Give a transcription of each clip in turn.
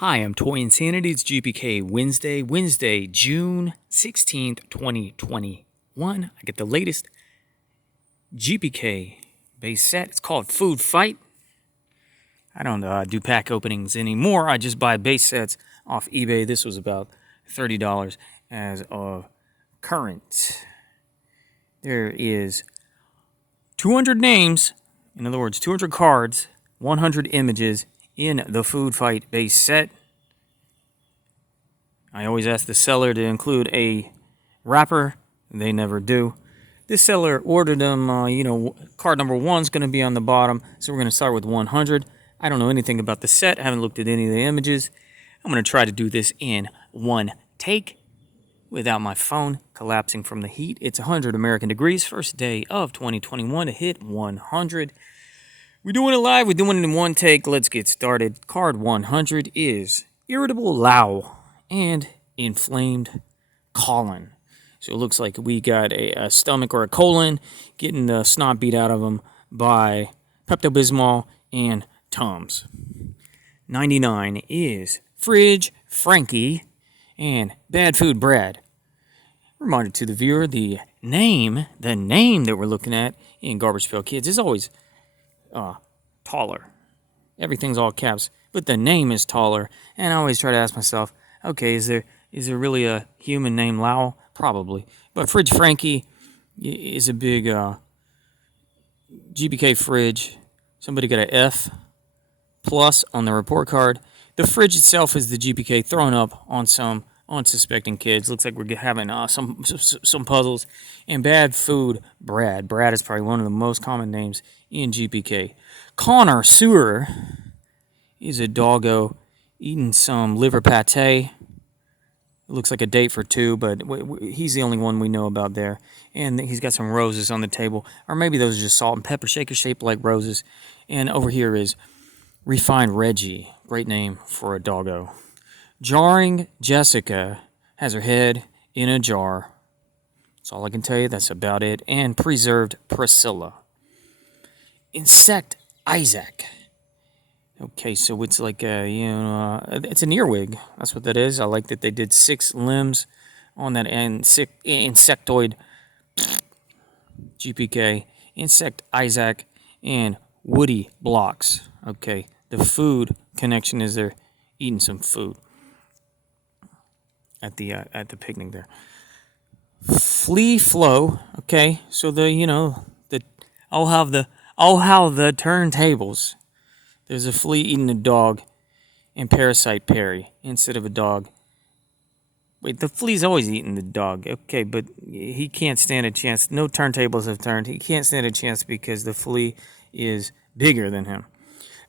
Hi, I'm Toy Insanity. It's GPK Wednesday, June 16th, 2021. I get the latest GPK base set. It's called Food Fight. I don't do pack openings anymore. I just buy base sets off eBay. This was about $30 as of current. There is 200 names, in other words, 200 cards, 100 images in the Food Fight base set. I always ask the seller to include a wrapper. They never do. This seller ordered them, card number 1's going to be on the bottom. So we're going to start with 100. I don't know anything about the set. I haven't looked at any of the images. I'm going to try to do this in one take without my phone collapsing from the heat. It's 100 American degrees. First day of 2021 to hit 100. We're doing it live. We're doing it in one take. Let's get started. Card 100 is Irritable Lau and Inflamed Colon. So it looks like we got a stomach or a colon getting the snot beat out of them by Pepto-Bismol and Tums. 99 is Fridge Frankie and Bad Food Brad. Reminder to the viewer, the name that we're looking at in Garbage Pail Kids is always taller. Everything's all caps, but the name is taller. And I always try to ask myself, okay, is there really a human named Lau? Probably. But Fridge Frankie is a big GPK fridge. Somebody got an F plus on the report card. The fridge itself is the GPK thrown up on some unsuspecting kids. Looks like we're having some puzzles. And Bad Food Brad. Brad is probably one of the most common names in GPK. Connor Sewer is a doggo eating some liver pate. It looks like a date for two, but he's the only one we know about there. And he's got some roses on the table. Or maybe those are just salt and pepper shakers shaped like roses. And over here is Refined Reggie. Great name for a doggo. Jarring Jessica has her head in a jar. That's all I can tell you. That's about it. And Preserved Priscilla. Insect Isaac. Okay, so it's like it's an earwig. That's what that is. I like that they did 6 limbs on that insectoid GPK. Insect Isaac and Woody Blocks. Okay, the food connection is they're eating some food at the picnic there. Flea Flow. Okay, so I'll have the turntables. There's a flea eating a dog and Parasite Perry instead of a dog. Wait, the flea's always eating the dog. Okay, but he can't stand a chance. No turntables have turned. He can't stand a chance because the flea is bigger than him.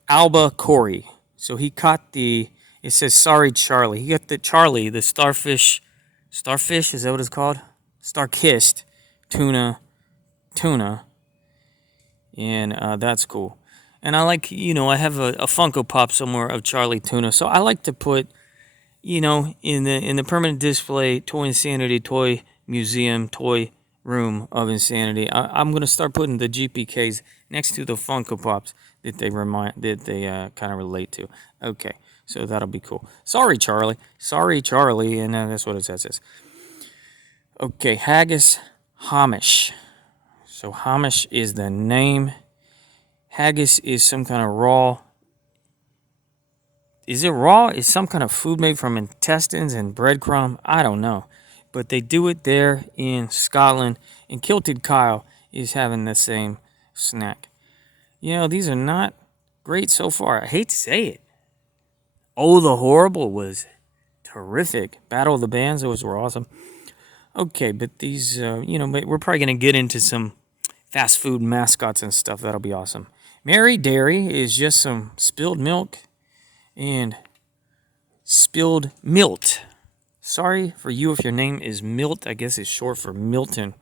Alba Corey. So he caught it says Sorry Charlie. He got the Charlie, the starfish, is that what it's called? Star-kissed tuna. And that's cool. And I like, I have a Funko Pop somewhere of Charlie Tuna. So I like to put, in the permanent display, Toy Insanity, Toy Museum, Toy Room of Insanity. I'm going to start putting the GPKs next to the Funko Pops that they kind of relate to. Okay, so that'll be cool. Sorry, Charlie. And that's what it says. Okay, Haggis Hamish. So Hamish is the name. Haggis is some kind of raw. Is it raw? Is some kind of food made from intestines and breadcrumb? I don't know. But they do it there in Scotland. And Kilted Kyle is having the same snack. These are not great so far. I hate to say it. Oh, the Horrible was terrific. Battle of the Bands, those were awesome. Okay, but these, we're probably going to get into some fast food mascots and stuff. That'll be awesome. Mary Dairy is just some spilled milk and spilled milt. Sorry for you if your name is Milt. I guess it's short for Milton.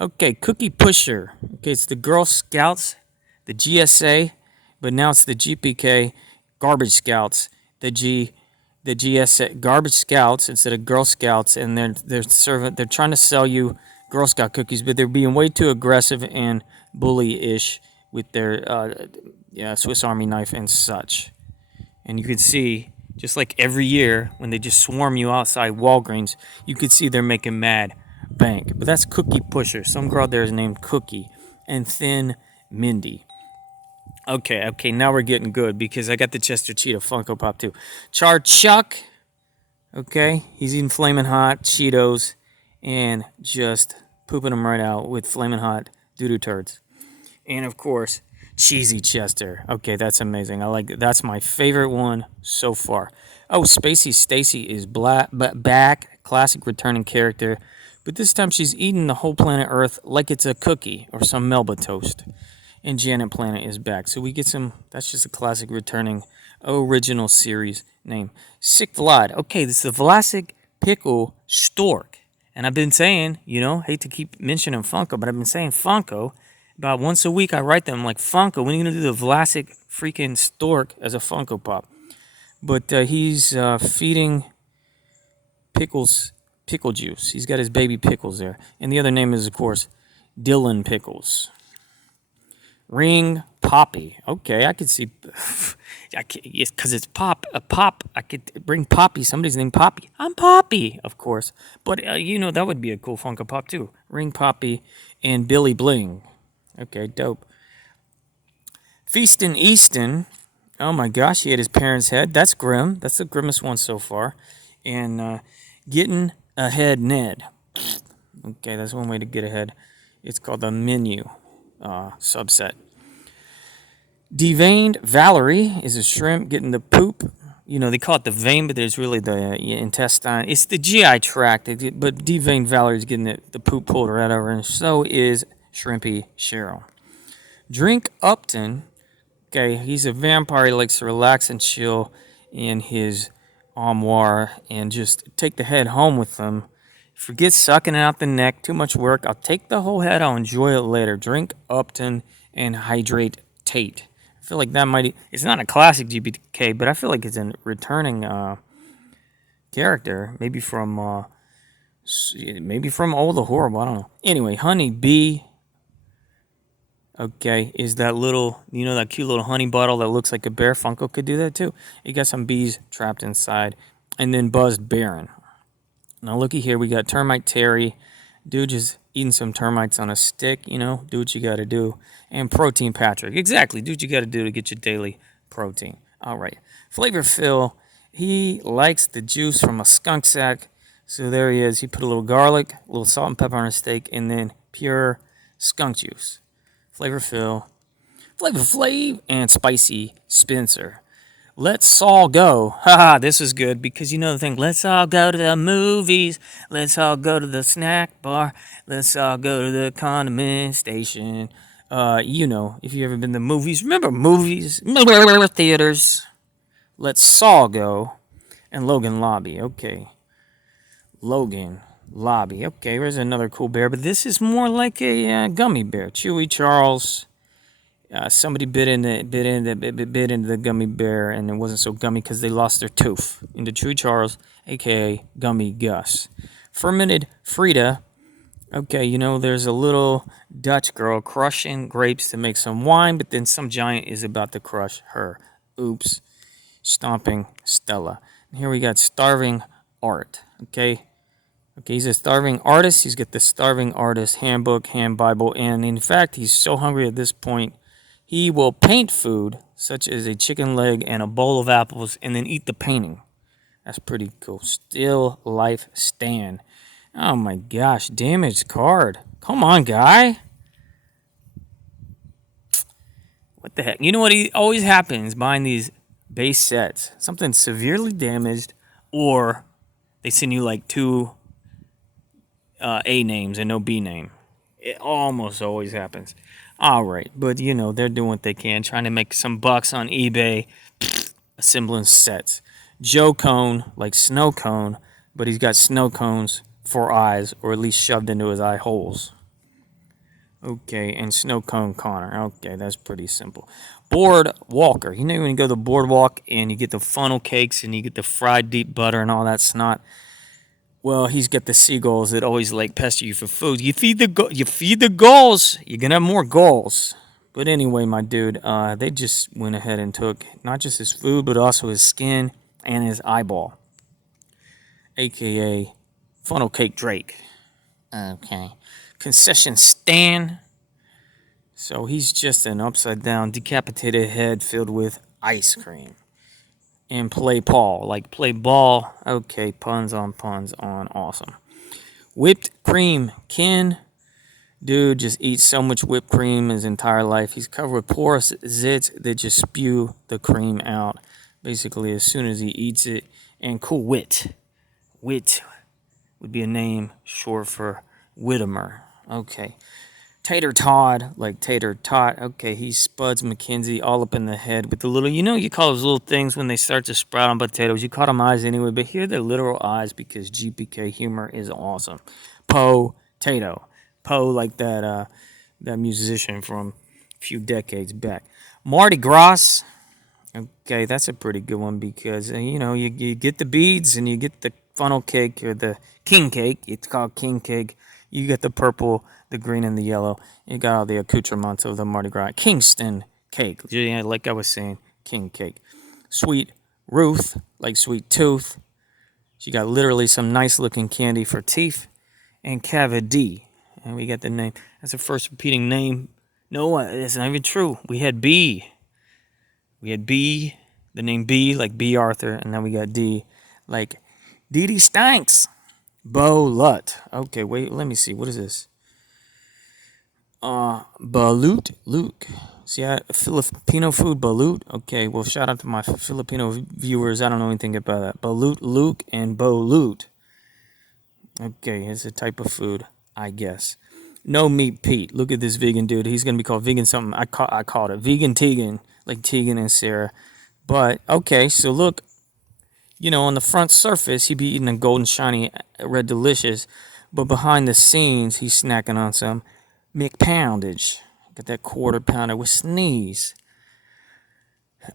Okay, Cookie Pusher. Okay, it's the Girl Scouts, the GSA, but now it's the GPK Garbage Scouts. The GSA Garbage Scouts instead of Girl Scouts, and they're trying to sell you Girl Scout cookies, but they're being way too aggressive and bully-ish with their Swiss Army knife and such. And you can see Just like every year when they just swarm you outside Walgreens, you could see they're making mad bank. But that's Cookie Pusher. Some girl there is named Cookie. And Thin Mindy. Okay, now we're getting good because I got the Chester Cheetah Funko Pop too. Char Chuck. Okay, he's eating Flamin' Hot Cheetos and just pooping them right out with Flamin' Hot doo-doo turds. And of course, Cheesy Chester. Okay, that's amazing. I like it. That's my favorite one so far. Oh, Spacey Stacy is back, classic returning character, but this time she's eating the whole planet Earth like it's a cookie or some Melba toast. And Janet Planet is back, so we get some. That's just a classic returning original series name. Sick Vlad. Okay, this is the Vlasic Pickle Stork. And I've been saying, hate to keep mentioning Funko, but I've been saying Funko. About once a week I write them like, Funko, when are you going to do the Vlasic freaking Stork as a Funko Pop? But he's feeding Pickles pickle juice. He's got his baby Pickles there. And the other name is, of course, Dylan Pickles. Ring Poppy. Okay, I could see. Yes, because it's Pop. A Pop. I could bring Poppy. Somebody's named Poppy. I'm Poppy, of course. But, that would be a cool Funko Pop, too. Ring Poppy and Billy Bling. Okay, dope. Feastin' Easton. Oh, my gosh, he had his parents' head. That's grim. That's the grimmest one so far. And Getting Ahead Ned. Okay, that's one way to get ahead. It's called the menu. Subset. Deveined Valerie is a shrimp getting the poop. They call it the vein, but there's really the intestine. It's the GI tract, but deveined Valerie is getting the poop pulled right over, and so is Shrimpy Cheryl. Drink Upton. Okay, he's a vampire. He likes to relax and chill in his armoire and just take the head home with him. Forget sucking out the neck. Too much work. I'll take the whole head. I'll enjoy it later. Drink Upton and hydrate Tate. I feel like that might. It's not a classic GPK, but I feel like it's a returning character. Maybe from All the Horrible. I don't know. Anyway, Honey Bee. Okay, is that little, that cute little honey bottle that looks like a bear? Funko could do that too. You got some bees trapped inside. And then Buzzed Baron. Now looky here, we got Termite Terry. Dude just eating some termites on a stick, do what you gotta do. And Protein Patrick. Exactly, do what you gotta do to get your daily protein. All right. Flavor Phil, he likes the juice from a skunk sack. So there he is. He put a little garlic, a little salt and pepper on a steak, and then pure skunk juice. Flavor Phil, Flavor Flav, and Spicy Spencer. Let's all go. Haha, this is good because the thing. Let's all go to the movies. Let's all go to the snack bar. Let's all go to the condiment station. If you've ever been to movies, remember movies, theaters. Let's all go. And Logan Lobby. Okay. Logan Lobby. Okay, there's another cool bear, but this is more like a gummy bear. Chewy Charles. Somebody bit into the gummy bear, and it wasn't so gummy because they lost their tooth. Into Chewy Charles, aka Gummy Gus. Fermented Frida. Okay, there's a little Dutch girl crushing grapes to make some wine, but then some giant is about to crush her. Oops. Stomping Stella. And here we got Starving Art. Okay, he's a starving artist. He's got the Starving Artist Handbook, Hand Bible, and in fact, he's so hungry at this point, he will paint food, such as a chicken leg and a bowl of apples, and then eat the painting. That's pretty cool. Still Life Stand. Oh my gosh, damaged card. Come on, guy. What the heck? You know what always happens buying these base sets? Something severely damaged, or they send you like two A names and no B name. It almost always happens. All right, but they're doing what they can, trying to make some bucks on eBay, assembling sets. Joe Cone, like snow cone, but he's got snow cones for eyes, or at least shoved into his eye holes. Okay, and Snow Cone Connor. Okay, that's pretty simple. Board Walker. When you go to the boardwalk and you get the funnel cakes and you get the fried deep butter and all that snot. Well, he's got the seagulls that always pester you for food. You feed the gulls, you're gonna have more gulls. But anyway, my dude, they just went ahead and took not just his food, but also his skin, and his eyeball, aka Funnel Cake Drake. Okay. Concession stand. So he's just an upside down, decapitated head filled with ice cream. And play Paul, like play ball. Okay, puns on, awesome. Whipped cream, Ken. Dude just eats so much whipped cream his entire life. He's covered with porous zits that just spew the cream out, basically, as soon as he eats it. And cool Wit. Wit would be a name short for Whittemer. Okay. Tater Todd, like Tater Tot. Okay, he spuds McKenzie all up in the head with the little, you call those little things when they start to sprout on potatoes. You call them eyes anyway, but here they're literal eyes because GPK humor is awesome. Tato. Poe, like that musician from a few decades back. Mardi Gras. Okay, that's a pretty good one because, you get the beads and you get the funnel cake or the king cake. It's called king cake. You get the purple, the green, and the yellow. You got all the accoutrements of the Mardi Gras. Kingston cake. Yeah, like I was saying, king cake. Sweet Ruth, like sweet tooth. She got literally some nice looking candy for teeth. And Cavity. And we got the name. That's the first repeating name. No, it's not even true. We had B. The name B, like B. Arthur, and then we got D, like Dee Dee Stanks. Bo Lut. Okay, wait, let me see. What is this? Balut Luke. See, Filipino food, balut. Okay, well, shout out to my Filipino viewers. I don't know anything about that. Balut Luke and Bolut. Okay, it's a type of food, I guess. No Meat Pete. Look at this vegan dude. He's going to be called vegan something. I called it vegan Tegan, like Tegan and Sarah. But, okay, so look, on the front surface, he'd be eating a golden, shiny, red delicious. But behind the scenes, he's snacking on some McPoundage. Got that quarter pounder with sneeze.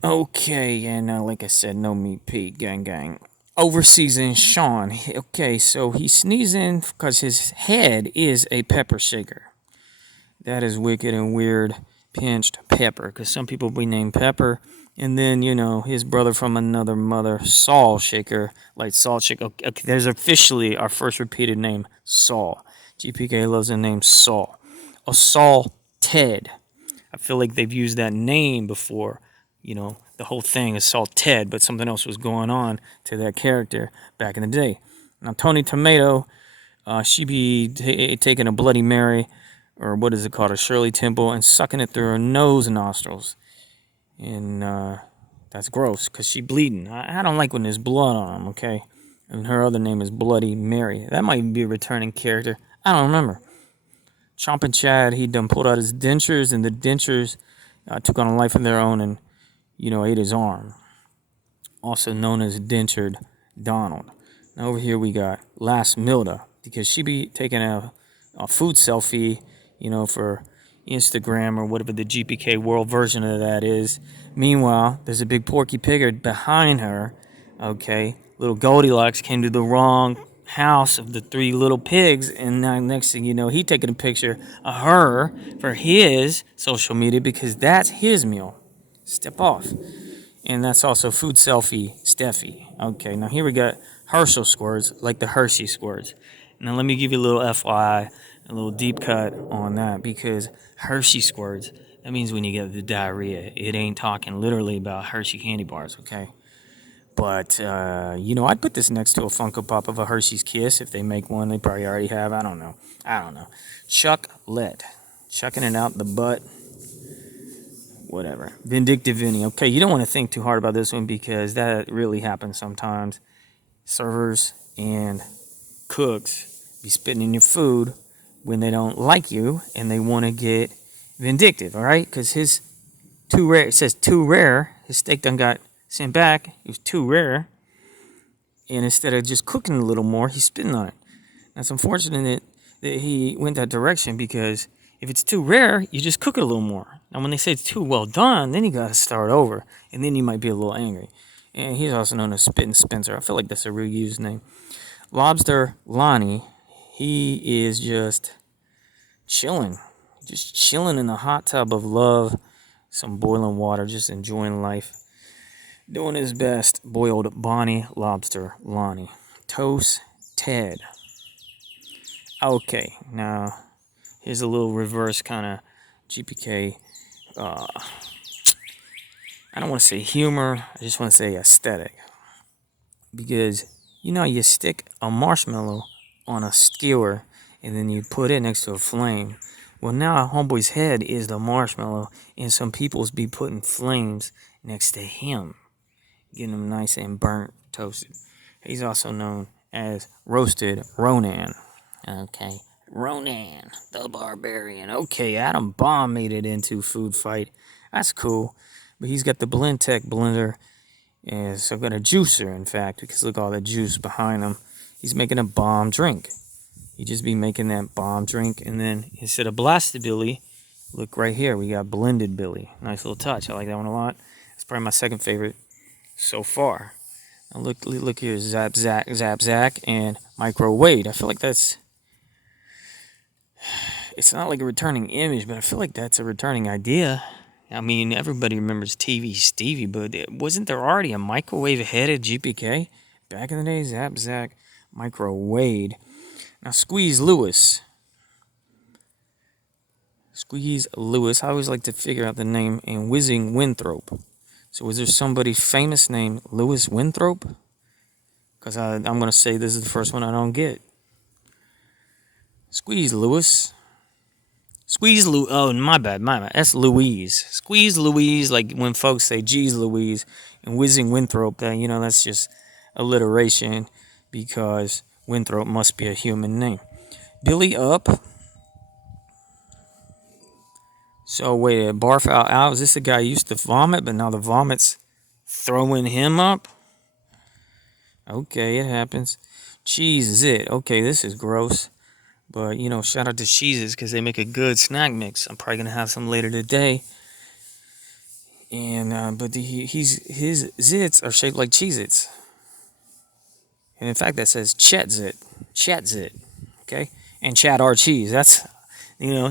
Okay, and like I said, no Meat Pete, gang. Overseasoned Sean. Okay, so he's sneezing because his head is a pepper shaker. That is wicked and weird. Pinched Pepper, because some people be named Pepper. And then, his brother from another mother, Saul Shaker, like Salt Shaker. Okay, there's officially our first repeated name, Saul. GPK loves the name Saul. Oh, Saul Ted. I feel like they've used that name before. The whole thing is Saul Ted, but something else was going on to that character back in the day. Now, Tony Tomato, she be taking a Bloody Mary, or what is it called, a Shirley Temple, and sucking it through her nose and nostrils. And that's gross, because she bleeding. I don't like when there's blood on them, okay? And her other name is Bloody Mary. That might even be a returning character. I don't remember. Chompin' Chad, he done pulled out his dentures, and the dentures took on a life of their own and, ate his arm. Also known as Dentured Donald. Now over here we got Last Milda, because she be taking a food selfie, for Instagram or whatever the GPK world version of that is. Meanwhile, there's a big Porky Pigard behind her. Okay, little Goldilocks came to the wrong house of the three little pigs, and now next thing you know, he taking a picture of her for his social media because that's his meal. Step off. And that's also food selfie Steffi. Okay, now here we got Herschel squirts, like the Hershey squirts. Now let me give you a little FYI, a little deep cut on that, because Hershey squirts, that means when you get the diarrhea. It ain't talking literally about Hershey candy bars, okay? But, I'd put this next to a Funko Pop of a Hershey's Kiss if they make one. They probably already have. I don't know. Chuck-let. Chucking it out the butt. Whatever. Vindictive Vinny. Okay, you don't want to think too hard about this one because that really happens sometimes. Servers and cooks be spitting in your food when they don't like you and they want to get vindictive, all right? Because his too rare, it says too rare. His steak done got sent back. It was too rare. And instead of just cooking a little more, he's spitting on it. Now, it's unfortunate that he went that direction because if it's too rare, you just cook it a little more. Now, when they say it's too well done, then you got to start over. And then you might be a little angry. And he's also known as Spittin' Spencer. I feel like that's a real used name. Lobster Lonnie, he is just chilling. Just chilling in the hot tub of love. Some boiling water, just enjoying life. Doing his best, boiled Bonnie Lobster Lonnie. Toast Ted. Okay, now here's a little reverse kind of GPK. I don't want to say humor, I just want to say aesthetic. Because, you stick a marshmallow on a skewer and then you put it next to a flame. Well, now homeboy's head is the marshmallow, and some people's be putting flames next to him, getting him nice and burnt, toasted. He's also known as Roasted Ronan. Okay, Ronan, the Barbarian. Okay, Adam Bomb made it into Food Fight. That's cool. But he's got the Blendtec blender. And so I've got a juicer, in fact, because look at all the juice behind him. He's making a bomb drink. He just be making that bomb drink. And then instead of blasted Billy, look right here. We got blended Billy. Nice little touch. I like that one a lot. It's probably my second favorite so far. Now look here. Zap, Zach, Zap, Zach, and Micro Wade. I feel like that's... It's not like a returning image, but I feel like that's a returning idea. I mean, everybody remembers TV Stevie, but wasn't there already a microwave-headed GPK? Back in the day, Zap, Zach, Micro Wade. Now, Squeeze Lewis. Squeeze Lewis. I always like to figure out the name. And Whizzing Winthrop. So was there somebody famous named Lewis Winthrop? Because I'm going to say this is the first one I don't get. Squeeze Lewis. Oh, my bad. That's Louise. Squeeze Louise, like when folks say, geez, Louise. And Whizzing Winthrop, that's just alliteration because Winthrop must be a human name. Billy Up. So, wait, barf out. Is this the guy who used to vomit, but now the vomit's throwing him up? Okay, it happens. Cheese is it. Okay, this is gross. But, shout out to Cheeses because they make a good snack mix. I'm probably going to have some later today. And, but his zits are shaped like Cheez-Its. And in fact, that says Chet-Zit. Chat-Zit. Okay? And Chad Cheese. That's,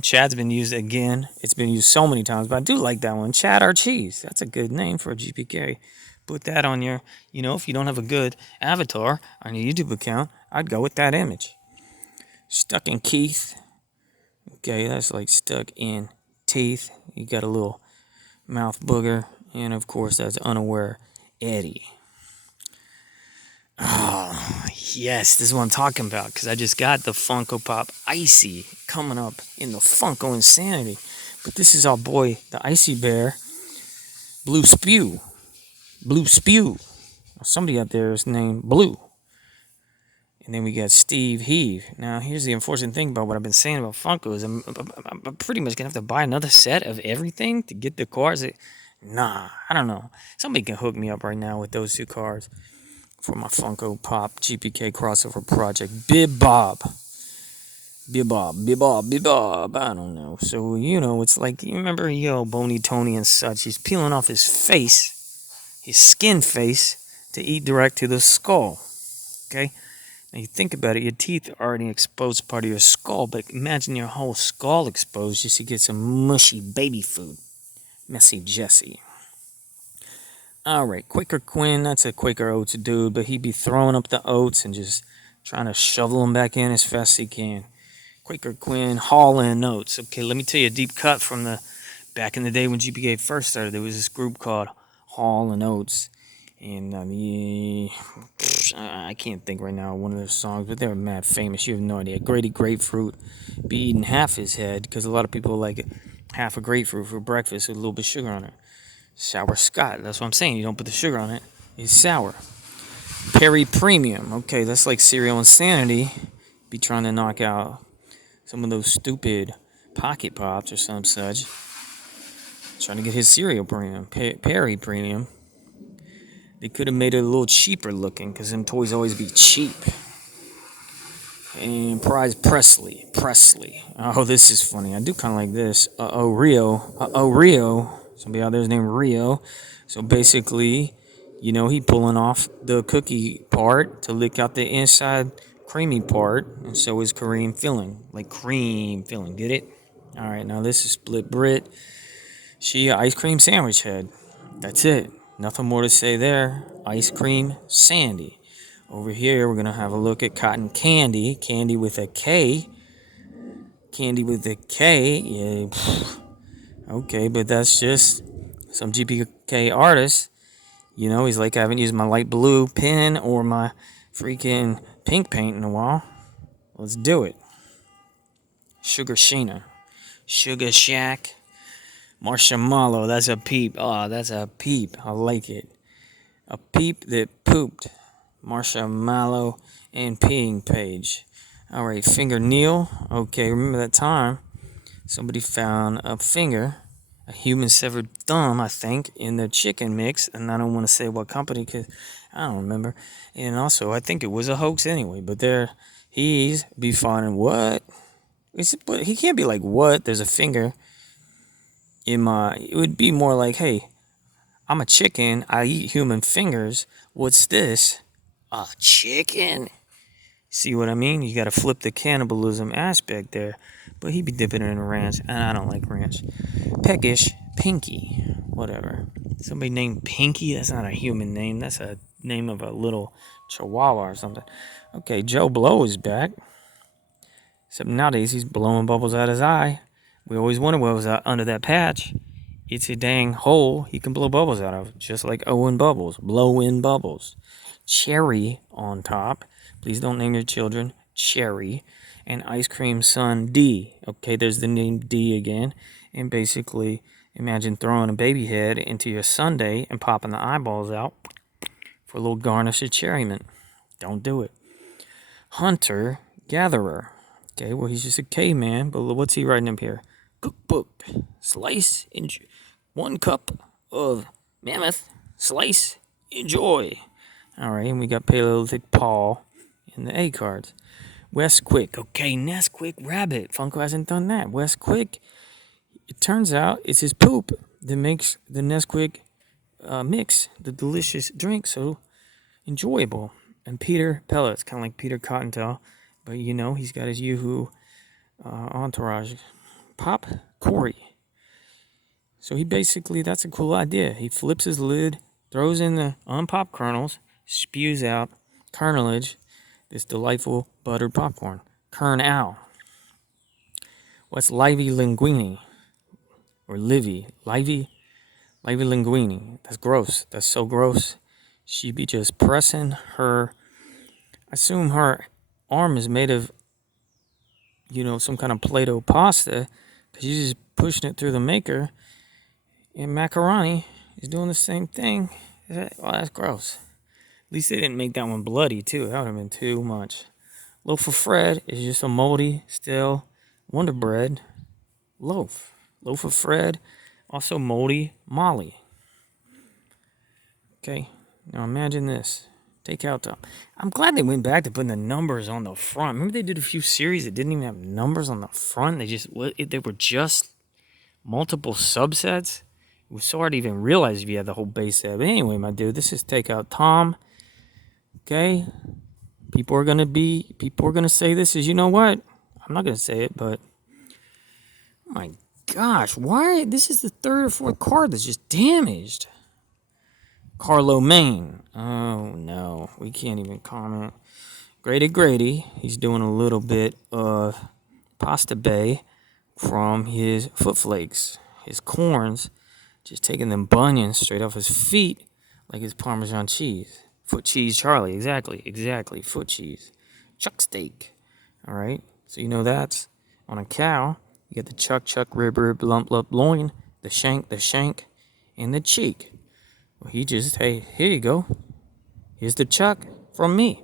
Chad's been used again. It's been used so many times, but I do like that one. Chad Cheese. That's a good name for a GPK. Put that on your, if you don't have a good avatar on your YouTube account, I'd go with that image. Stuck in Keith. Okay, that's like stuck in teeth. You got a little mouth booger. And of course, that's unaware Eddie. Oh, yes, this is what I'm talking about. Because I just got the Funko Pop Icy coming up in the Funko Insanity. But this is our boy, the Icy Bear, Blue Spew. Blue Spew. Somebody out there is named Blue. And then we got Steve Heave. Now, here's the unfortunate thing about what I've been saying about Funko is I'm pretty much going to have to buy another set of everything to get the cards. Nah, I don't know. Somebody can hook me up right now with those two cards for my Funko Pop GPK crossover project. Bib Bob. I don't know. So, it's like, you remember, Boney Tony and such. He's peeling off his face, his skin face, to eat direct to the skull. Okay? Now you think about it, your teeth are already exposed part of your skull, but imagine your whole skull exposed just to get some mushy baby food. Messy Jesse. Alright, Quaker Quinn, that's a Quaker Oats dude, but he'd be throwing up the oats and just trying to shovel them back in as fast as he can. Quaker Quinn, hauling oats. Okay, let me tell you a deep cut from the back in the day when GPK first started. There was this group called Hall and Oates. And I can't think right now of one of their songs, but they were mad famous. You have no idea. Grady Grapefruit be eating half his head because a lot of people like half a grapefruit for breakfast with a little bit of sugar on it. Sour Scott. That's what I'm saying. You don't put the sugar on it. It's sour. Perry Premium. Okay, that's like Cereal Insanity. Be trying to knock out some of those stupid Pocket Pops or some such. Trying to get his cereal premium. Perry Premium. They could have made it a little cheaper looking, because them toys always be cheap. And Prize Presley. Oh, this is funny. I do kind of like this. Rio. Somebody out there is named Rio. So basically, he pulling off the cookie part to lick out the inside creamy part. And so is Kareem filling. Like cream filling. Get it? All right, now this is Split Brit. She ice cream sandwich head. That's it. Nothing more to say there. Ice cream Sandy. Over here, we're going to have a look at cotton candy. Candy with a K. Candy with a K. Yeah. Okay, but that's just some GPK artist. You know, he's like, I haven't used my light blue pen or my freaking pink paint in a while. Let's do it. Sugar Sheena. Sugar Shack. Marshmallow. That's a peep. Oh, that's a peep. I like it. A peep that pooped. Marshmallow and peeing page. Alright, fingernail. Okay, remember that time somebody found a finger, a human severed thumb, I think, in the chicken mix, and I don't want to say what company because I don't remember. And also, I think it was a hoax anyway. But there, he's be finding what? But he can't be like, what? There's a finger in my. It would be more like, hey, I'm a chicken. I eat human fingers. What's this? A chicken. See what I mean? You got to flip the cannibalism aspect there. But he'd be dipping it in ranch, and I don't like ranch. Peckish, Pinky, whatever. Somebody named Pinky? That's not a human name. That's a name of a little chihuahua or something. Okay, Joe Blow is back. Except nowadays he's blowing bubbles out his eye. We always wondered what was under that patch. It's a dang hole he can blow bubbles out of, just like Owen Bubbles. Blow in bubbles. Cherry on top. Please don't name your children Cherry. And Ice Cream Sun D. Okay, there's the name D again. And basically, imagine throwing a baby head into your sundae and popping the eyeballs out for a little garnish of cherryment. Don't do it. Hunter Gatherer. Okay, well, he's just a caveman, but what's he writing up here? Cookbook. Slice. 1 cup of mammoth. Slice. Enjoy. All right, and we got Paleolithic Paul in the A cards. West Quick. Okay, Nesquik Rabbit. Funko hasn't done that. West Quick. It turns out it's his poop that makes the Nesquik mix, the delicious drink, so enjoyable. And Peter Pellets, kind of like Peter Cottontail, but you know, he's got his Yoo-Hoo entourage. Pop Corey. So he basically, that's a cool idea. He flips his lid, throws in the unpopped kernels, spews out kernelage, this delightful buttered popcorn. Kernel. What's Livy Linguini? Or Livy? Livy Linguini. That's gross. That's so gross. She'd be just pressing her. I assume her arm is made of, you know, some kind of Play-Doh pasta, because she's just pushing it through the maker. And macaroni is doing the same thing. Oh, that's gross. At least they didn't make that one bloody, too. That would have been too much. Loaf of Fred is just a moldy, stale Wonder Bread loaf. Loaf of Fred, also moldy Molly. Okay, now imagine this. Take out top. I'm glad they went back to putting the numbers on the front. Remember they did a few series that didn't even have numbers on the front? They were just multiple subsets. It was so hard to even realize if you had the whole base set. But anyway, my dude, this is Take Out Tom. Okay? People are gonna say this is, you know what? I'm not gonna say it, but oh my gosh, why? This is the 3rd or 4th card that's just damaged. Carlo Maine. Oh no, we can't even comment. Grady, he's doing a little bit of pasta bay from his foot flakes, his corns, just taking them bunions straight off his feet like his Parmesan cheese. Foot cheese Charlie, exactly, foot cheese. Chuck steak, all right? So you know that's on a cow. You get the chuck, rib, lump, loin, the shank, and the cheek. Well, he just, hey, here you go. Here's the chuck from me.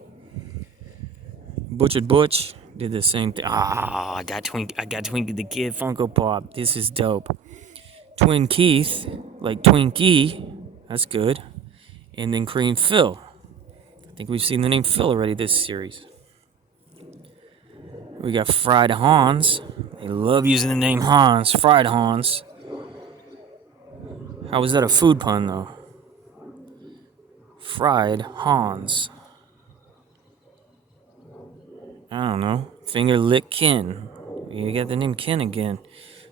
Butchered Butch did the same thing. I got Twinkie the Kid Funko Pop. This is dope. Twin Keith, like Twinkie, that's good. And then Cream Phil. I think we've seen the name Phil already this series. We got Fried Hans. They love using the name Hans. Fried Hans. How was that a food pun, though? Fried Hans. I don't know. Finger lick Ken. You got the name Ken again.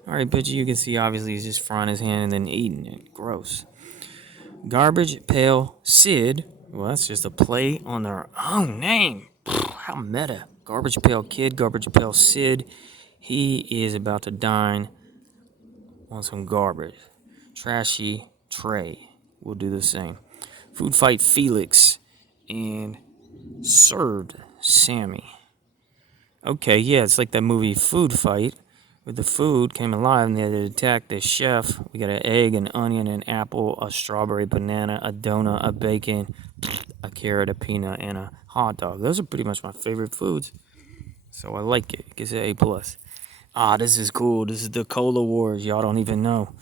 Alright, but you can see obviously he's just frying his hand and then eating it. Gross. Garbage Pail Sid. Well, that's just a play on their own name. How meta. Garbage Pail Kid, Garbage Pail Sid. He is about to dine on some garbage. Trashy Trey will do the same. Food Fight Felix and Served Sammy. Okay, yeah, it's like that movie Food Fight, where the food came alive and they had to attack the chef. We got an egg, an onion, an apple, a strawberry, banana, a donut, a bacon, a carrot, a peanut, and a hot dog. Those are pretty much my favorite foods, so I like it. It gets an A+. This is cool. This is the Cola Wars. Y'all don't even know.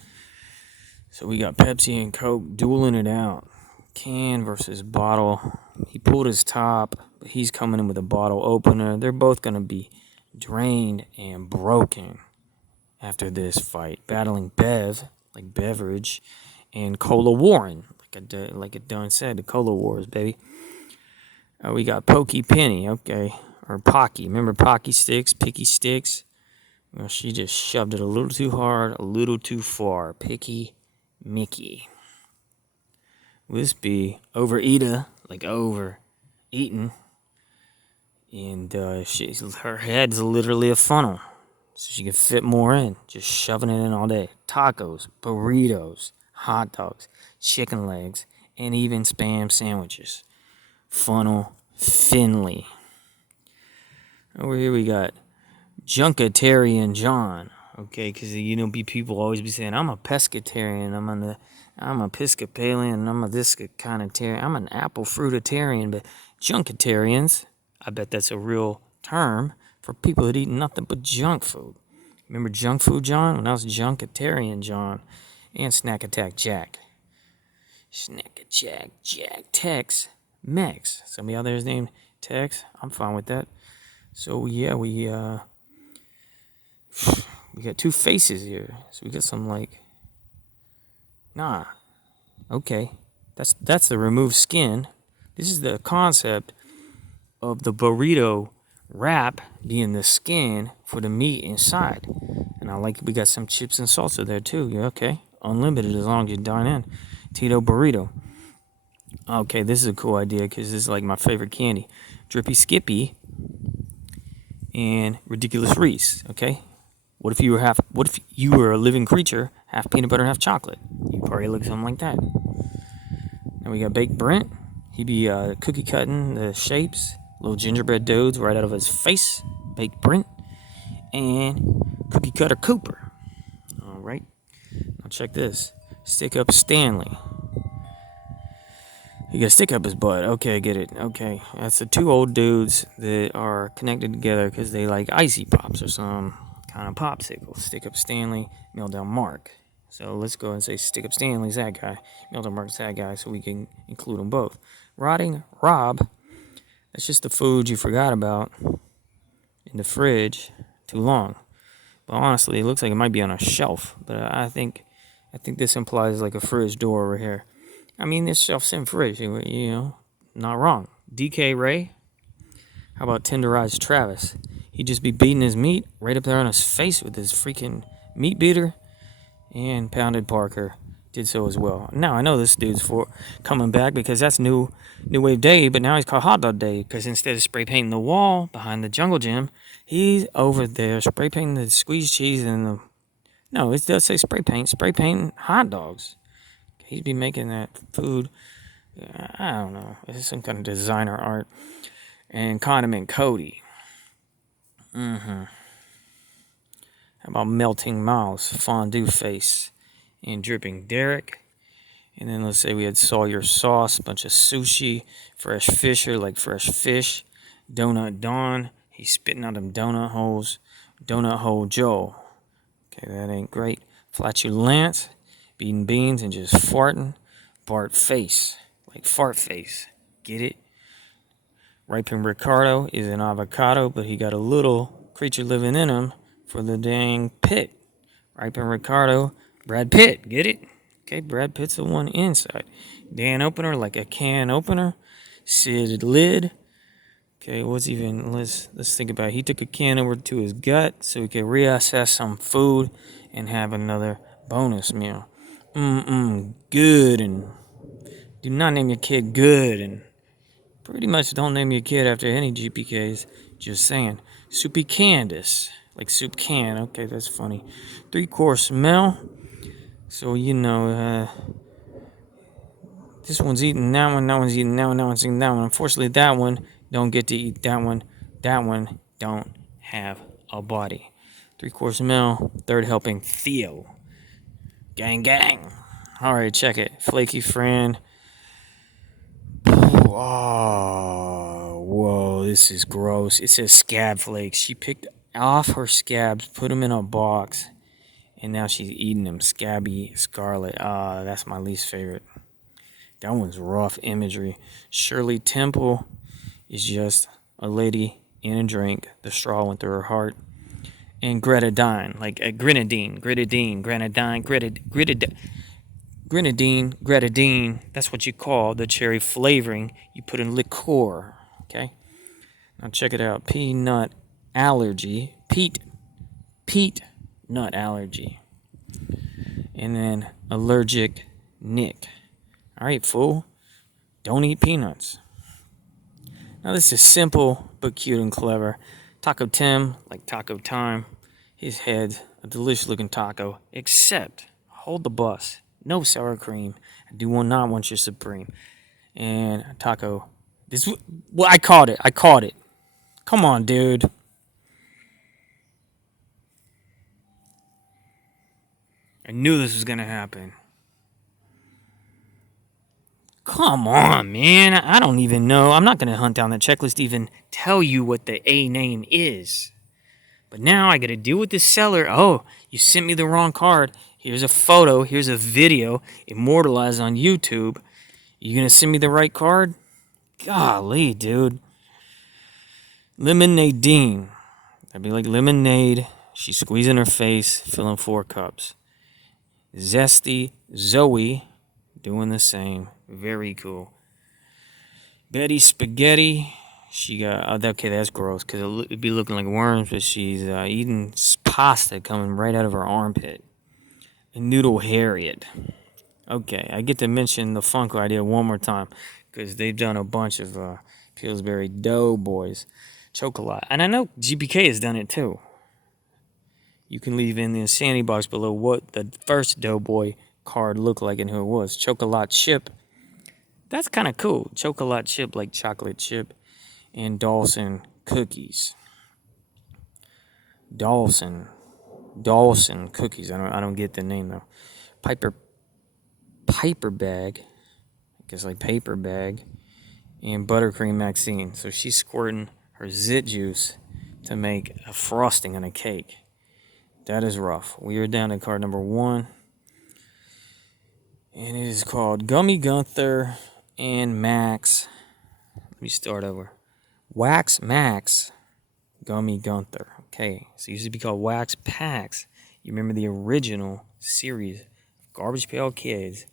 So we got Pepsi and Coke dueling it out. Can versus bottle. He pulled his top, but he's coming in with a bottle opener. They're both going to be drained and broken after this fight. Battling Bev, like beverage, and Cola Warren, like it done said, the Cola Wars, baby. We got Pokey Penny, okay, or Pocky. Remember Pocky Sticks, Picky Sticks? Well, she just shoved it a little too hard, a little too far. Picky Mickey. Will this be overeater, like overeaten? And her head's literally a funnel, so she can fit more in, just shoving it in all day. Tacos, burritos, hot dogs, chicken legs, and even Spam sandwiches. Funnel Finley. Over here we got Junkatarian John. Okay, because people always be saying, I'm a pescatarian, I'm a Episcopalian, I'm a this kind of tarian, I'm an apple fruitarian, but Junkatarians, I bet that's a real term for people that eat nothing but junk food. Remember Junk Food John? When I was Junkatarian John. And Snack Attack Jack. Snack Attack Jack. Tex Mex. Somebody out there is named Tex. I'm fine with that. So yeah, we got two faces here. So we got some okay. That's the removed skin. This is the concept of the burrito wrap being the skin for the meat inside. And I like we got some chips and salsa there too. Yeah, okay. Unlimited as long as you dine in. Tito Burrito. Okay, this is a cool idea because this is like my favorite candy. Drippy Skippy and Ridiculous Reese. Okay. What if you were a living creature, half peanut butter, half chocolate? You probably look something like that. And we got Baked Brent. He be cookie cutting the shapes, little gingerbread doughs right out of his face. Baked Brent and Cookie Cutter Cooper. All right. Now check this. Stick up Stanley. You gotta stick up his butt. Okay, get it. Okay, that's the two old dudes that are connected together because they like icy pops or some kind of popsicle. Stick up Stanley, Meltdown Mark. So let's go and say Stick Up Stanley's that guy, Meltdown Mark's that guy, so we can include them both. Rotting Rob, that's just the food you forgot about in the fridge too long. But honestly, it looks like it might be on a shelf. But I think this implies like a fridge door over here. I mean, this shelf's in fridge, not wrong. DK Ray, how about Tenderized Travis? He'd just be beating his meat right up there on his face with his freaking meat beater. And Pounded Parker did so as well. Now, I know this dude's coming back because that's New Wave Day, but now he's called Hot Dog Day because instead of spray painting the wall behind the Jungle Gym, he's over there spray painting the squeezed cheese and the... No, it does say spray painting hot dogs. He'd be making that food. I don't know. It's some kind of designer art. And Condiment Cody. How about Melting Mouse, Fondue Face, and Dripping Derek. And then let's say we had Sawyer Sauce, a bunch of sushi, Fresh Fisher, like fresh fish, Donut Dawn. He's spitting out them donut holes. Donut Hole Joe. Okay, that ain't great. Flatulence, beating beans and just farting. Bart Face, like fart face. Get it? Ripen Ricardo is an avocado, but he got a little creature living in him for the dang pit. Ripen Ricardo, Brad Pitt. Get it? Okay, Brad Pitt's the one inside. Dan Opener, like a can opener. Sid Lid. Okay, let's think about it. He took a can over to his gut so he could reassess some food and have another bonus meal. Good and Do not name your kid Good, and pretty much don't name your kid after any GPKs. Just saying. Soupy Candace. Like soup can. Okay, that's funny. 3-course meal. So, this one's eating that one, that one's eating that one, that one's eating that one. Unfortunately, that one don't get to eat that one. That one don't have a body. 3-course meal, third helping, Theo. Gang, gang. All right, check it. Flaky friend. Oh, whoa, this is gross. It says scab flakes. She picked off her scabs, put them in a box, and now she's eating them. Scabby Scarlet. That's my least favorite. That one's rough imagery. Shirley Temple is just a lady in a drink. The straw went through her heart. And grenadine, like a grenadine. Grenadine. That's what you call the cherry flavoring you put in liqueur. Okay? Now check it out. Peanut allergy. Peat nut allergy. And then allergic Nick. All right, fool. Don't eat peanuts. Now, this is simple but cute and clever. Taco Tim, like Taco Time. His head's a delicious looking taco, except, hold the bus, no sour cream. I do not want your Supreme. And Taco, I caught it. Come on, dude. I knew this was going to happen. Come on, man. I don't even know. I'm not going to hunt down that checklist to even tell you what the A name is. But now I got to deal with this seller. Oh, you sent me the wrong card. Here's a photo. Here's a video immortalized on YouTube. You going to send me the right card? Golly, dude. Lemonade Dean. That'd be like lemonade. She's squeezing her face, filling 4 cups. Zesty Zoe. Doing the same. Very cool. Betty Spaghetti. She got... okay, that's gross because it'd be looking like worms, but she's eating pasta coming right out of her armpit. And Noodle Harriet. Okay, I get to mention the Funko idea one more time because they've done a bunch of Pillsbury Doughboys. Chocolate. And I know GPK has done it too. You can leave in the insanity box below what the first Doughboy card looked like and who it was. Chocolate chip. That's kind of cool. Chocolate chip, like chocolate chip. And Dawson cookies. Dawson cookies. I don't get the name though. Piper bag. I guess like paper bag. And buttercream Maxine. So she's squirting her zit juice to make a frosting on a cake. That is rough. We are down to card number 1. And it is called Gummy Gunther and Max. Let me start over. Wax Max, Gummy Gunther. Okay, so it used to be called Wax Packs. You remember the original series, Garbage Pail Kids.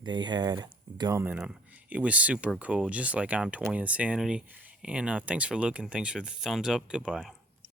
They had gum in them. It was super cool, just like I'm Toy Insanity. And thanks for looking. Thanks for the thumbs up. Goodbye.